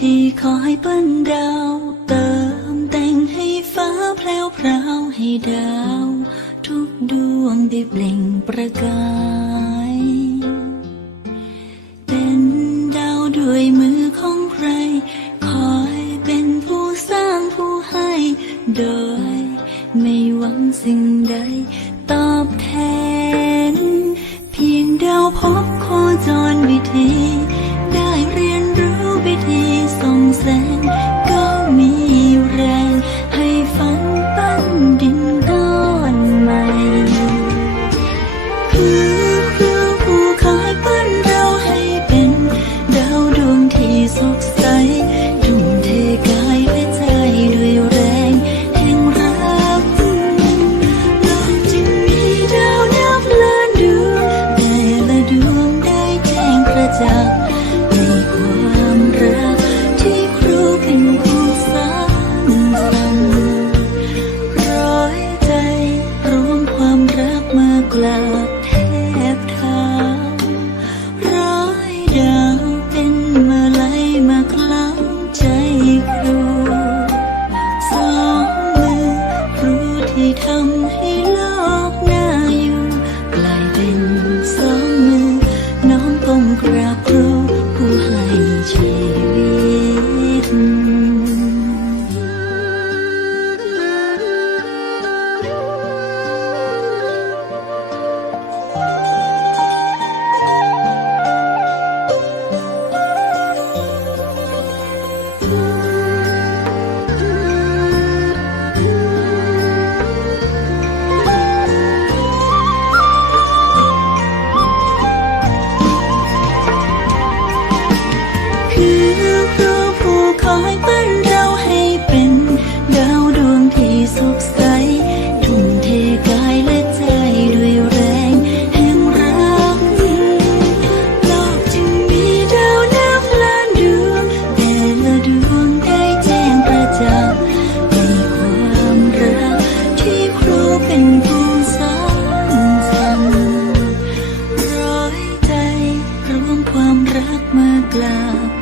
ที่คอยปิ้นดาว เติมแต่งให้ฟ้าแพรวพราวให้ดาว ทุกดวงได้เปล่งประกาย เป็นดาวด้วยมือของใคร คอยเป็นผู้สร้างผู้ให้ โดยไม่หวังสิ่งใดตอบแทน เพียงดาวพบโคจรวิธี 시작 Love.